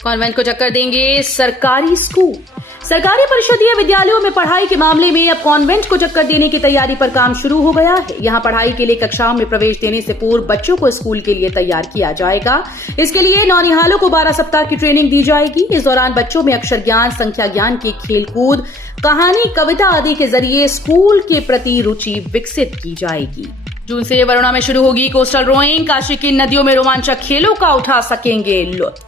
Convent को टक्कर देंगे सरकारी स्कूल। सरकारी परिषदीय विद्यालयों में पढ़ाई के मामले में अब कॉन्वेंट को टक्कर देने की तैयारी पर काम शुरू हो गया है। यहां पढ़ाई के लिए कक्षाओं में प्रवेश देने से पूर्व बच्चों को स्कूल के लिए तैयार किया जाएगा। इसके लिए नौनिहालों को 12 सप्ताह की ट्रेनिंग दी जाएगी। इस दौरान बच्चों में अक्षर ज्ञान, संख्या ज्ञान की खेलकूद, कहानी, कविता आदि के जरिए स्कूल के प्रति रुचि विकसित की जाएगी। जून से वरुणा में शुरू होगी कोस्टल रोइंग। काशी की नदियों में रोमांचक खेलों का उठा सकेंगे लुत्फ।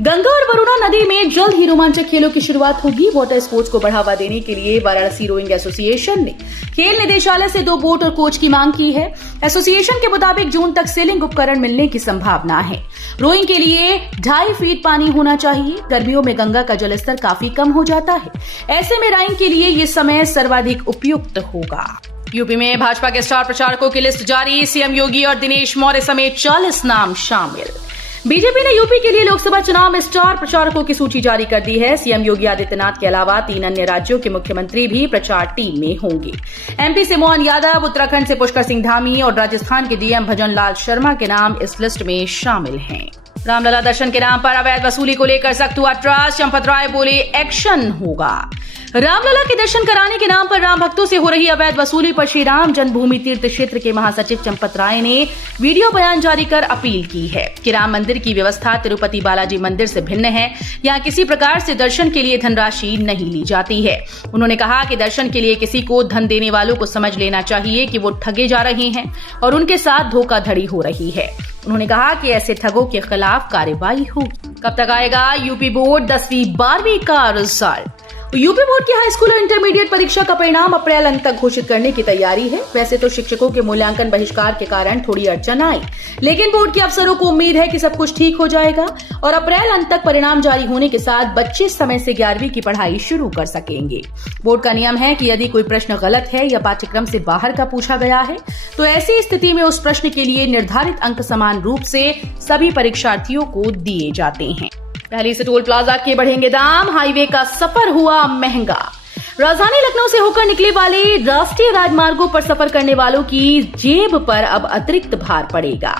गंगा और वरुणा नदी में जल्द ही रोमांचक खेलों की शुरुआत होगी। वाटर स्पोर्ट्स को बढ़ावा देने के लिए वाराणसी रोइंग एसोसिएशन ने खेल निदेशालय से 2 बोट और कोच की मांग की है। एसोसिएशन के मुताबिक जून तक सेलिंग उपकरण मिलने की संभावना है। रोइंग के लिए 2.5 फीट पानी होना चाहिए। गर्मियों में गंगा का जलस्तर काफी कम हो जाता है। ऐसे में रोइंग के लिए ये समय सर्वाधिक उपयुक्त होगा। यूपी में भाजपा के स्टार प्रचारकों की लिस्ट जारी। सीएम योगी और दिनेश मौर्य समेत 40 नाम शामिल। बीजेपी ने यूपी के लिए लोकसभा चुनाव में स्टार प्रचारकों की सूची जारी कर दी है। सीएम योगी आदित्यनाथ के अलावा 3 अन्य राज्यों के मुख्यमंत्री भी प्रचार टीम में होंगे। एमपी से मोहन यादव, उत्तराखंड से पुष्कर सिंह धामी और राजस्थान के डीएम भजन लाल शर्मा के नाम इस लिस्ट में शामिल हैं। रामलला दर्शन के नाम पर अवैध वसूली को लेकर सख्त हुआ ट्रस्ट। चंपत राय बोले एक्शन होगा। रामलला के दर्शन कराने के नाम पर राम भक्तों से हो रही अवैध वसूली पर श्री राम जन्मभूमि तीर्थ क्षेत्र के महासचिव चंपत राय ने वीडियो बयान जारी कर अपील की है कि राम मंदिर की व्यवस्था तिरुपति बालाजी मंदिर से भिन्न है। यहाँ किसी प्रकार से दर्शन के लिए धनराशि नहीं ली जाती है। उन्होंने कहा कि दर्शन के लिए किसी को धन देने वालों को समझ लेना चाहिए कि वो ठगे जा रहे हैं और उनके साथ धोखाधड़ी हो रही है। उन्होंने कहा कि ऐसे ठगों के खिलाफ कार्रवाई होगी। कब तक आएगा यूपी बोर्ड 10वीं 12वीं का रिजल्ट? यूपी बोर्ड की हाई स्कूल और इंटरमीडिएट परीक्षा का परिणाम अप्रैल अंत तक घोषित करने की तैयारी है। वैसे तो शिक्षकों के मूल्यांकन बहिष्कार के कारण थोड़ी अड़चन आई, लेकिन बोर्ड के अफसरों को उम्मीद है कि सब कुछ ठीक हो जाएगा और अप्रैल अंत तक परिणाम जारी होने के साथ बच्चे समय से 11वीं की पढ़ाई शुरू कर सकेंगे। बोर्ड का नियम है कि यदि कोई प्रश्न गलत है या पाठ्यक्रम से बाहर का पूछा गया है तो ऐसी स्थिति में उस प्रश्न के लिए निर्धारित अंक समान रूप से सभी परीक्षार्थियों को दिए जाते हैं। पहले से टोल प्लाजा के बढ़ेंगे दाम। हाईवे का सफर हुआ महंगा। राजधानी लखनऊ से होकर निकले वाले राष्ट्रीय राजमार्गों पर सफर करने वालों की जेब पर अब अतिरिक्त भार पड़ेगा,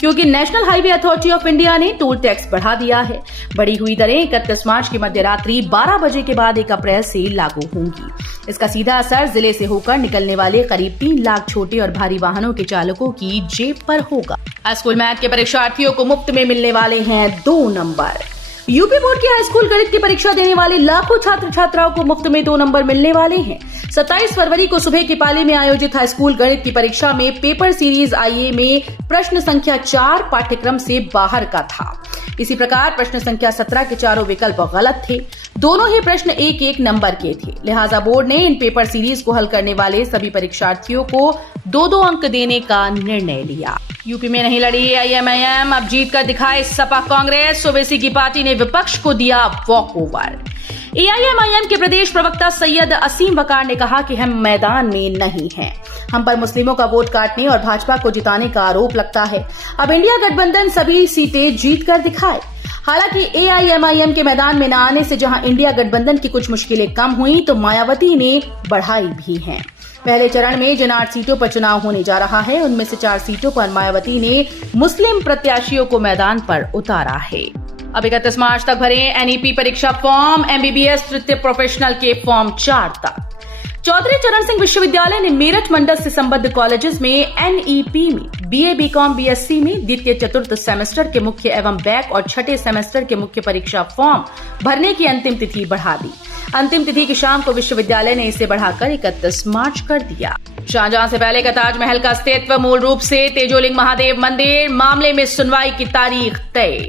क्योंकि national highway authority of India ने टोल टैक्स बढ़ा दिया है। बढ़ी हुई दरें 31 मार्च की मध्य रात्रि 12 बजे के बाद 1 अप्रैल से लागू होंगी। इसका सीधा असर जिले से होकर निकलने वाले करीब 3 लाख छोटे और भारी वाहनों के चालकों की जेब पर होगा। स्कूल मैथ के परीक्षार्थियों को मुफ्त में मिलने वाले हैं 2 नंबर। यूपी बोर्ड की हाई स्कूल गणित की परीक्षा देने वाले लाखों छात्र छात्राओं को मुफ्त में 2 नंबर मिलने वाले हैं। 27 फरवरी को सुबह की पाली में आयोजित हाई स्कूल गणित की परीक्षा में पेपर सीरीज आईए में प्रश्न संख्या 4 पाठ्यक्रम से बाहर का था। इसी प्रकार प्रश्न संख्या 17 के चारों विकल्प गलत थे। दोनों ही प्रश्न 1-1 नंबर के थे। लिहाजा बोर्ड ने इन पेपर सीरीज को हल करने वाले सभी परीक्षार्थियों को 2-2 अंक देने का निर्णय लिया। यूपी में नहीं लड़ी एआईएमआईएम, अब जीत कर दिखाए सपा कांग्रेस। ओवैसी की पार्टी ने विपक्ष को दिया वॉकओवर। एआईएमआईएम के प्रदेश प्रवक्ता सैयद असीम वकार ने कहा कि हम मैदान में नहीं हैं। हम पर मुस्लिमों का वोट काटने और भाजपा को जिताने का आरोप लगता है। अब इंडिया गठबंधन सभी सीटें जीत कर दिखाए। हालांकि एआईएमआईएम के मैदान में न आने से जहां इंडिया गठबंधन की कुछ मुश्किलें कम हुई तो मायावती ने बढ़ाई भी हैं। पहले चरण में जिन 8 सीटों पर चुनाव होने जा रहा है उनमें से 4 सीटों पर मायावती ने मुस्लिम प्रत्याशियों को मैदान पर उतारा है। अब 31 मार्च तक भरें एनईपी परीक्षा फॉर्म। एमबीबीएस तृतीय प्रोफेशनल के फॉर्म 4 तक। चौधरी चरण सिंह विश्वविद्यालय ने मेरठ मंडल से संबद्ध कॉलेजेस में एनईपी में बीए, बीकॉम, बीएससी में द्वितीय चतुर्थ सेमेस्टर के मुख्य एवं बैक और छठे सेमेस्टर के मुख्य परीक्षा फॉर्म भरने की अंतिम तिथि बढ़ा दी। अंतिम तिथि की शाम को विश्वविद्यालय ने इसे बढ़ाकर 31 मार्च कर दिया। शाहजहां से पहले का ताजमहल का अस्तित्व मूल रूप से तेजोलिंग महादेव मंदिर। मामले में सुनवाई की तारीख तय।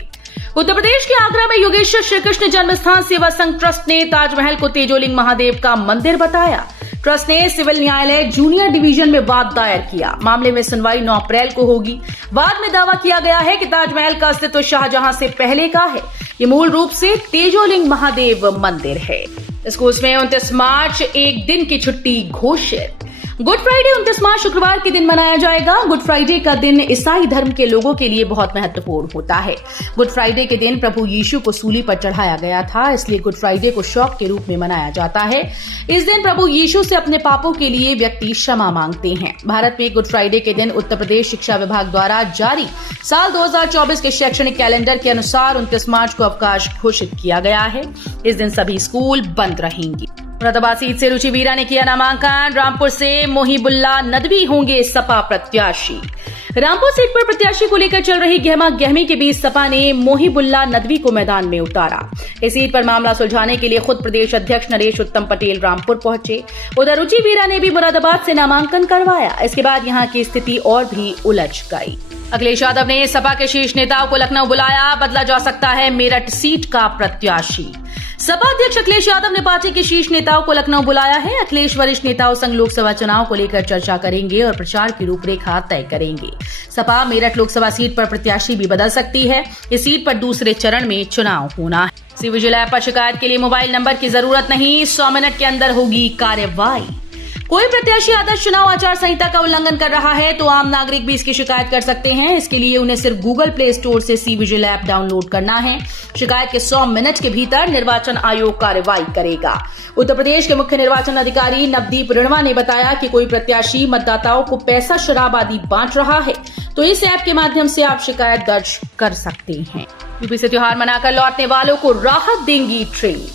उत्तर प्रदेश के आगरा में योगेश्वर श्री कृष्ण जन्मस्थान सेवा संघ ट्रस्ट ने ताजमहल को तेजोलिंग महादेव का मंदिर बताया। ट्रस्ट ने सिविल न्यायालय जूनियर डिवीजन में वाद दायर किया। मामले में सुनवाई 9 अप्रैल को होगी। वाद में दावा किया गया है कि ताजमहल का अस्तित्व शाहजहां से पहले का है। ये मूल रूप से तेजोलिंग महादेव मंदिर है। स्कूल में 29 मार्च एक दिन की छुट्टी घोषित। गुड फ्राइडे 29 मार्च शुक्रवार के दिन मनाया जाएगा। गुड फ्राइडे का दिन ईसाई धर्म के लोगों के लिए बहुत महत्वपूर्ण होता है। गुड फ्राइडे के दिन प्रभु यीशु को सूली पर चढ़ाया गया था, इसलिए गुड फ्राइडे को शौक के रूप में मनाया जाता है। इस दिन प्रभु यीशु से अपने पापों के लिए व्यक्ति क्षमा मांगते हैं। भारत में गुड फ्राइडे के दिन उत्तर प्रदेश शिक्षा विभाग द्वारा जारी साल 2024 के शैक्षणिक कैलेंडर के अनुसार 29 मार्च को अवकाश घोषित किया गया है। इस दिन सभी स्कूल बंद रहेंगे। मुरादाबाद सीट से रुचि वीरा ने किया नामांकन। रामपुर से मोहिबुल्ला नदवी होंगे सपा प्रत्याशी। रामपुर सीट पर प्रत्याशी को लेकर चल रही गहमा गहमी के बीच सपा ने मोहिबुल्ला नदवी को मैदान में उतारा। इस सीट पर मामला सुलझाने के लिए खुद प्रदेश अध्यक्ष नरेश उत्तम पटेल रामपुर पहुंचे। उधर रुचि वीरा ने भी मुरादाबाद से नामांकन करवाया। इसके बाद यहां की स्थिति और भी उलझ गई। अखिलेश यादव ने सपा के शीर्ष नेताओं को लखनऊ बुलाया। बदला जा सकता है मेरठ सीट का प्रत्याशी। सपा अध्यक्ष अखिलेश यादव ने पार्टी के शीर्ष नेताओं को लखनऊ बुलाया है। अखिलेश वरिष्ठ नेताओं संग लोकसभा चुनाव को लेकर चर्चा करेंगे और प्रचार की रूपरेखा तय करेंगे। सपा मेरठ लोकसभा सीट पर प्रत्याशी भी बदल सकती है। इस सीट पर दूसरे चरण में चुनाव होना है। सी विजिल ऐप पर शिकायत के लिए मोबाइल नंबर की जरूरत नहीं, 100 मिनट के अंदर होगी कार्रवाई। कोई प्रत्याशी आदर्श चुनाव आचार संहिता का उल्लंघन कर रहा है तो आम नागरिक भी इसकी शिकायत कर सकते हैं। इसके लिए उन्हें सिर्फ गूगल प्ले स्टोर से सी विजिल ऐप डाउनलोड करना है। शिकायत के 100 मिनट के भीतर निर्वाचन आयोग कार्रवाई करेगा। उत्तर प्रदेश के मुख्य निर्वाचन अधिकारी नवदीप रिणवा ने बताया कि कोई प्रत्याशी मतदाताओं को पैसा, शराब आदि बांट रहा है तो इस ऐप के माध्यम से आप शिकायत दर्ज कर सकते हैं। यूपी से त्योहार मनाकर लौटने वालों को राहत देंगी ट्रेन।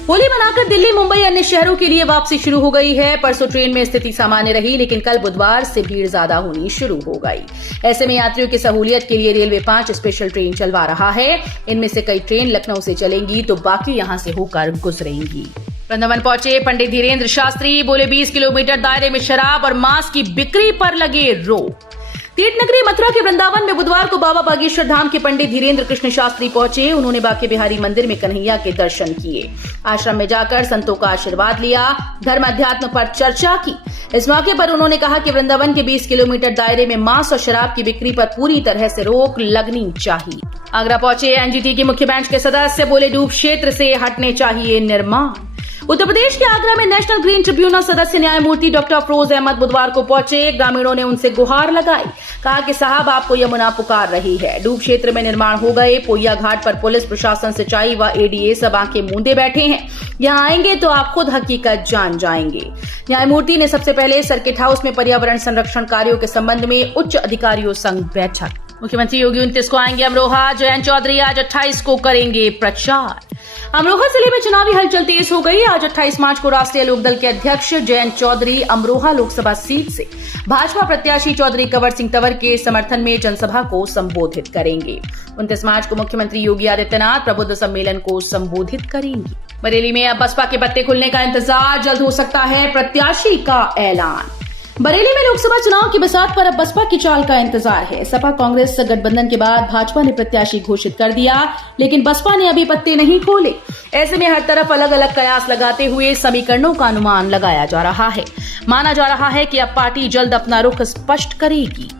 होली मनाकर दिल्ली, मुंबई, अन्य शहरों के लिए वापसी शुरू हो गई है। परसों ट्रेन में स्थिति सामान्य रही, लेकिन कल बुधवार से भीड़ ज्यादा होनी शुरू हो गई। ऐसे में यात्रियों की सहूलियत के लिए रेलवे 5 स्पेशल ट्रेन चलवा रहा है। इनमें से कई ट्रेन लखनऊ से चलेंगी तो बाकी यहां से होकर गुजरेंगी। वृंदावन पहुंचे पंडित धीरेन्द्र शास्त्री, बोले 20 किलोमीटर दायरे में शराब और मांस की बिक्री पर लगे रोक। तीर्थनगरी मथुरा के वृंदावन में बुधवार को बाबा बागेश्वर धाम के पंडित धीरेन्द्र कृष्ण शास्त्री पहुंचे। उन्होंने बांके बिहारी मंदिर में कन्हैया के दर्शन किए। आश्रम में जाकर संतों का आशीर्वाद लिया, धर्म अध्यात्म पर चर्चा की। इस मौके पर उन्होंने कहा कि वृंदावन के 20 किलोमीटर दायरे में मांस और शराब की बिक्री पर पूरी तरह से रोक लगनी चाहिए। आगरा पहुंचे एनजीटी के मुख्य बेंच के सदस्य, बोले डूब क्षेत्र से हटने चाहिए निर्माण। उत्तर प्रदेश के आगरा में नेशनल ग्रीन ट्रिब्यूनल सदस्य न्यायमूर्ति डॉक्टर अफरोज अहमद बुधवार को पहुंचे। ग्रामीणों ने उनसे गुहार लगाई, कहा कि साहब आपको यमुना पुकार रही है। डूब क्षेत्र में निर्माण हो गए पोइया घाट पर पुलिस प्रशासन, सिंचाई व एडीए सब आंखें मूंदे बैठे हैं। यहाँ आएंगे तो आप खुद हकीकत जान जाएंगे। न्यायमूर्ति ने सबसे पहले सर्किट हाउस में पर्यावरण संरक्षण कार्यों के संबंध में उच्च अधिकारियों संग बैठक। मुख्यमंत्री योगी 29 को आएंगे अमरोहा। जयंत चौधरी आज 28 को करेंगे प्रचार। अमरोहा जिले में चुनावी हलचल तेज हो गई। आज 28 मार्च को राष्ट्रीय लोकदल के अध्यक्ष जयंत चौधरी अमरोहा लोकसभा सीट से भाजपा प्रत्याशी चौधरी कंवर सिंह तंवर के समर्थन में जनसभा को संबोधित करेंगे। 29 मार्च को मुख्यमंत्री योगी आदित्यनाथ प्रबुद्ध सम्मेलन को संबोधित करेंगे। बरेली में अब बसपा के पत्ते खुलने का इंतजार, जल्द हो सकता है प्रत्याशी का ऐलान। बरेली में लोकसभा चुनाव की बसात पर अब बसपा की चाल का इंतजार है। सपा कांग्रेस गठबंधन के बाद भाजपा ने प्रत्याशी घोषित कर दिया, लेकिन बसपा ने अभी पत्ते नहीं खोले। ऐसे में हर तरफ अलग अलग कयास लगाते हुए समीकरणों का अनुमान लगाया जा रहा है। माना जा रहा है कि अब पार्टी जल्द अपना रुख स्पष्ट करेगी।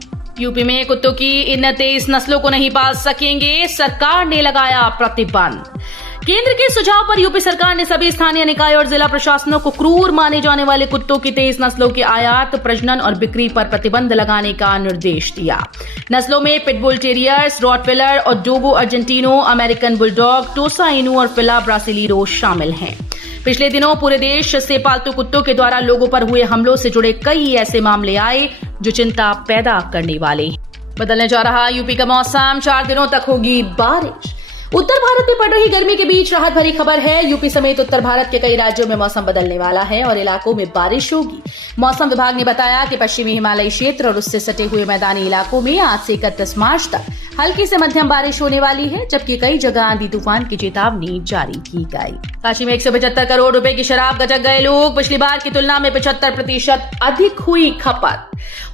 यूपी में कुत्तों की इन 23 नस्लों को नहीं पाल सकेंगे, सरकार ने लगाया प्रतिबंध। केंद्र के सुझाव पर यूपी सरकार ने सभी स्थानीय निकाय और जिला प्रशासनों को क्रूर माने जाने वाले कुत्तों की 23 नस्लों के आयात, प्रजनन और बिक्री पर प्रतिबंध लगाने का निर्देश दिया। नस्लों में पिटबुल टेरियर्स, रॉटविलर और डोगो अर्जेंटिनो, अमेरिकन बुलडॉग, टोसा इनू और फिला ब्रासिलीरो शामिल हैं। पिछले दिनों पूरे देश से पालतू कुत्तों के द्वारा लोगों पर हुए हमलों से जुड़े कई ऐसे मामले आए जो चिंता पैदा करने वाले हैं। बदलने जा रहा यूपी का मौसम, 4 दिनों तक होगी बारिश। उत्तर भारत में पड़ रही गर्मी के बीच राहत भरी खबर है। यूपी समेत उत्तर भारत के कई राज्यों में मौसम बदलने वाला है और इलाकों में बारिश होगी। मौसम विभाग ने बताया कि पश्चिमी हिमालयी क्षेत्र और उससे सटे हुए मैदानी इलाकों में आज से 31 मार्च तक हल्की से मध्यम बारिश होने वाली है, जबकि कई जगह आंधी तूफान की चेतावनी जारी की गई। काशी में 175 करोड़ रुपए की शराब गटक गए लोग। पिछली बार की तुलना में 75% अधिक हुई खपत।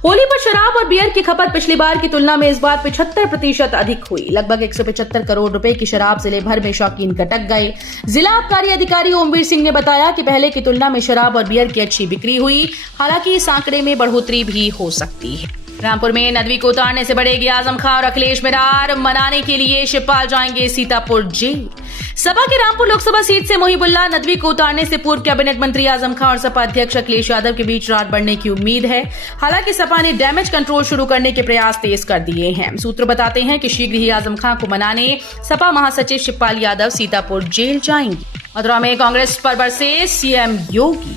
होली पर शराब और बियर की खपत पिछली बार की तुलना में इस बार 75% अधिक हुई। लगभग 175 करोड़ रुपए की शराब जिले भर में शौकीन गटक गए। जिला आबकारी अधिकारी ओमवीर सिंह ने बताया कि पहले की तुलना में शराब और बियर की अच्छी बिक्री हुई, हालांकि इस आंकड़े में बढ़ोतरी भी हो सकती है। रामपुर में नदवी को उतारने से बढ़ेगी आजम खां और अखिलेश मिरार। मनाने के लिए शिवपाल जाएंगे सीतापुर जेल। सपा के रामपुर लोकसभा सीट से मोहिबुल्लाह नदवी को उतारने से पूर्व कैबिनेट मंत्री आजम खान और सपा अध्यक्ष अखिलेश यादव के बीच रार बढ़ने की उम्मीद है। हालांकि सपा ने डैमेज कंट्रोल शुरू करने के प्रयास तेज कर दिए हैं। सूत्र बताते हैं कि शीघ्र ही आजम खान को मनाने सपा महासचिव शिवपाल यादव सीतापुर जेल जाएंगी। मथुरा में कांग्रेस पर बरसे सीएम योगी।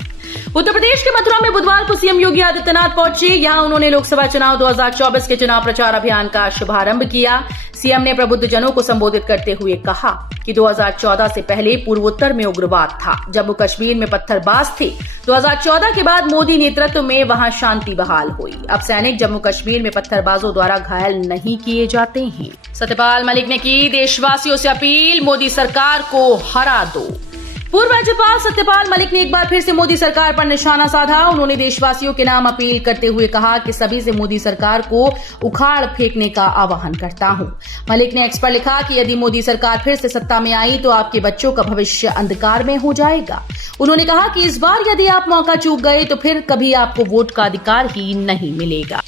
उत्तर प्रदेश के मथुरा में बुधवार को सीएम योगी आदित्यनाथ पहुंचे। यहां उन्होंने लोकसभा चुनाव 2024 के चुनाव प्रचार अभियान का शुभारंभ किया। सीएम ने प्रबुद्ध जनों को संबोधित करते हुए कहा कि 2014 से पहले पूर्वोत्तर में उग्रवाद था, जम्मू कश्मीर में पत्थरबाज थे। 2014 के बाद मोदी नेतृत्व में वहां शांति बहाल हुई। अब सैनिक जम्मू कश्मीर में पत्थरबाजों द्वारा घायल नहीं किए जाते हैं। सत्यपाल मलिक ने की देशवासियों से अपील, मोदी सरकार को हरा दो। पूर्व राज्यपाल सत्यपाल मलिक ने एक बार फिर से मोदी सरकार पर निशाना साधा। उन्होंने देशवासियों के नाम अपील करते हुए कहा कि सभी से मोदी सरकार को उखाड़ फेंकने का आह्वान करता हूं। मलिक ने एक्स पर लिखा कि यदि मोदी सरकार फिर से सत्ता में आई तो आपके बच्चों का भविष्य अंधकार में हो जाएगा। उन्होंने कहा कि इस बार यदि आप मौका चूक गए तो फिर कभी आपको वोट का अधिकार ही नहीं मिलेगा।